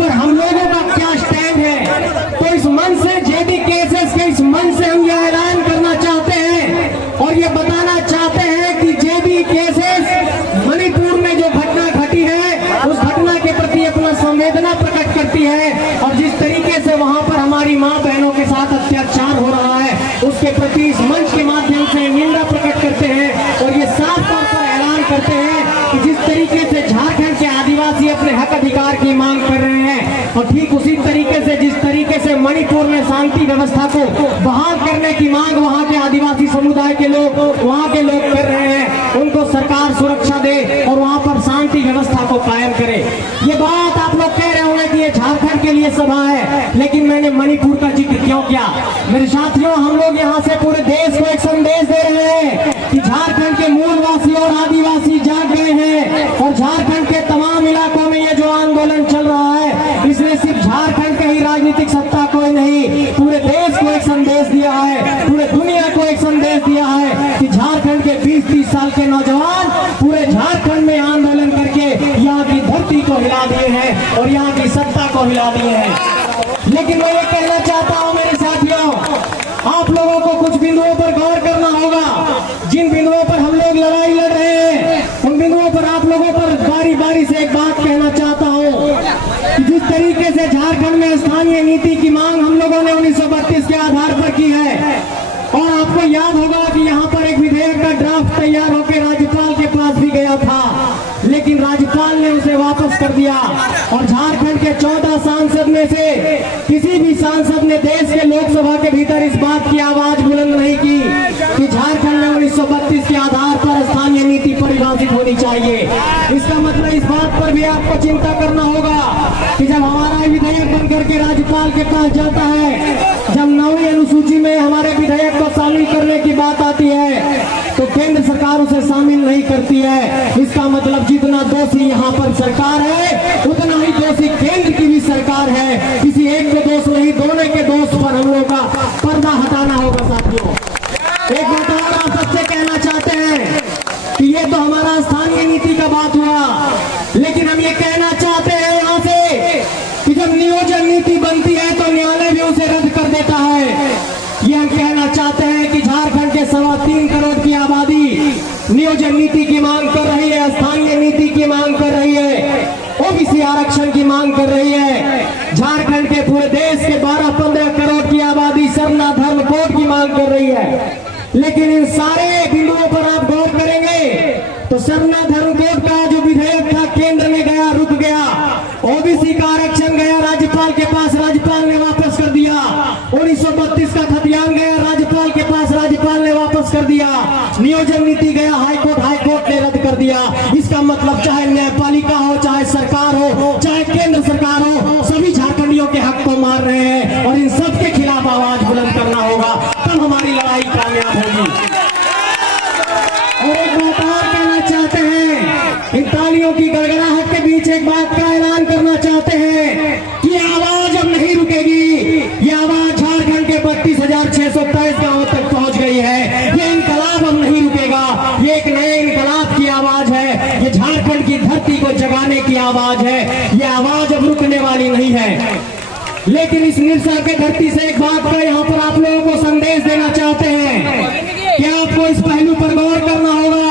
पर हम लोगों का क्या स्टैंड है। तो इस मंच से जेबी केसेस के इस मंच से हम यह ऐलान करना चाहते हैं और ये बताना चाहते हैं कि जेबी केसेस मणिपुर में जो घटना घटी है उस घटना के प्रति अपना संवेदना प्रकट करती है और जिस तरीके से वहां पर हमारी मां बहनों के साथ अत्याचार हो रहा है उसके प्रति इस मंच के माध्यम से निंदा प्रकट करते हैं और ये साफ तौर पर ऐलान करते हैं कि जिस तरीके से झारखंड के आदिवासी अपने हक अधिकार की मांग कर रहे हैं और ठीक उसी तरीके से जिस तरीके से मणिपुर में शांति व्यवस्था को बहाल करने की मांग वहां के आदिवासी समुदाय के लोग वहां के लोग कर रहे हैं, उनको सरकार सुरक्षा दे और वहां पर शांति व्यवस्था को कायम करे। ये बात आप लोग कह रहे होंगे कि ये झारखंड के लिए सभा है, लेकिन मैंने मणिपुर का जिक्र क्यों किया? मेरे साथियों, हम लोग यहाँ से पूरे देश को एक संदेश दे रहे हैं कि झारखंड के मूलवासी और आदिवासी जाग गए हैं और झारखंड के तमाम इलाकों में ये जो आंदोलन चल रहा है इसने सिर्फ झारखंड के ही राजनीतिक सत्ता को ही नहीं पूरे देश को एक संदेश दिया है, पूरे दुनिया को एक संदेश दिया है कि झारखंड के 20-30 साल के नौजवान पूरे झारखंड में आंदोलन करके यहाँ की धरती को हिला दिए हैं और यहाँ की सत्ता को हिला दिए हैं। लेकिन मैं ये कहना चाहता हूँ मेरे साथियों, आप लोगों को कुछ बिंदुओं पर गौर करना होगा। जिन बिंदुओं पर हम लोग लड़ाई लड़ रहे हैं उन बिंदुओं पर आप लोगों पर बारी बारी से एक बात कहना चाहता हूँ। जिस तरीके से झारखंड में स्थानीय नीति की मांग हम लोगों ने 1932 के आधार पर की है और आपको याद होगा कि यहाँ पर एक विधेयक का ड्राफ्ट तैयार होकर राज्यपाल के पास भी गया था, लेकिन राज्यपाल ने उसे वापस कर दिया और झारखंड के 14 सांसद में से किसी भी सांसद ने देश के लोकसभा के भीतर इस बात की आवाज बुलंद नहीं की कि झारखंड में 1932 के आधार पर स्थानीय नीति परिभाषित होनी चाहिए। इसका मतलब इस बात पर भी आपको चिंता करना होगा कि जब हमारा विधेयक बन करके राज्यपाल के पास जाता है, जब 9वीं अनुसूची में हमारे विधेयक को शामिल करने की बात आती है तो केंद्र सरकार उसे शामिल नहीं करती है। इसका मतलब जितना दोषी यहाँ पर सरकार है उतना ही दोषी केंद्र की भी सरकार है। किसी एक को दोष नहीं, दोनों के दोष पर हम लोगों का पर्दा हटाना होगा। साथियों, एक बात और आप सबसे कहना चाहते हैं कि ये तो हमारा स्थानीय नीति का बात हुआ, लेकिन हम ये कहना चाहते हैं यहाँ से कि जब नियोजन नीति बनती है तो न्यायालय भी उसे रद्द कर देता है। ये हम कहना चाहते हैं कि झारखंड के 3.25 करोड़ की आबादी नियोजन नीति की मांग कर रही है, स्थानीय नीति की मांग कर रही है, ओबीसी आरक्षण की मांग कर रही है। झारखंड के पूरे देश के 12-15 करोड़ की आबादी सरना धर्म कोड की मांग कर रही है, लेकिन इन सारे बिंदुओं पर आप गौर करेंगे तो सरना धर्म कोड का जो विधेयक था केंद्र में गया, रुक गया। ओबीसी का आरक्षण गया राज्यपाल के पास, राज्यपाल ने वापस कर दिया। 1932 का खतियान गया राज्यपाल के पास, राज्यपाल ने वापस कर दिया। नियोजन नीति गया हाईकोर्ट ने रद्द कर दिया। इसका मतलब चाहे न्यायपालिका हो, चाहे सरकार हो, चाहे केंद्र सरकार हो, सभी झारखंडियों के हक को मार रहे हैं और इन सब के खिलाफ आवाज बुलंद करना होगा, तब हमारी लड़ाई कामयाब होगी। और एक बात और कहना चाहते हैं, इन तालियों की गड़गड़ाहट के बीच एक बात का ऐलान करना चाहते हैं कि आवाज अब नहीं रुकेगी। ये आवाज झारखंड के 32,623 गांवों तक पहुंच गई है। ये इनकलाब अब नहीं रुकेगा, ये एक नए इनकलाब की आवाज है, ये झारखंड की धरती को जगाने की आवाज है। ये आवाज अब रुकने वाली नहीं है। लेकिन इस निरसा के धरती से एक बात का यहाँ पर आप लोगों को संदेश देना चाहते हैं कि आपको इस पहलू पर गौर करना होगा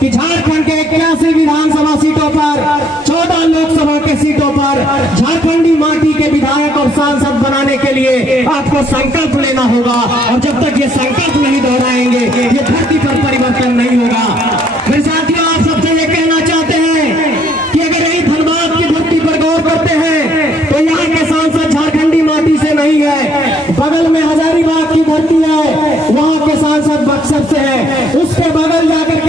कि झारखंड के 81 विधानसभा सीटों पर, 14 लोकसभा के सीटों पर झारखंडी माटी के विधायक और सांसद बनाने के लिए आपको संकल्प लेना होगा और जब तक ये संकल्प नहीं दोहराएंगे ये धरती पर परिवर्तन नहीं होगा। मेरे साथियों, आप सबसे ये कहना चाहते हैं कि अगर यही धनबाद की धरती पर गौर करते हैं तो यहाँ के सांसद झारखंडी माटी से नहीं है, बगल में हजारीबाग की धरती है, वहाँ के सांसद बक्सर से है, उसके बगल जाकर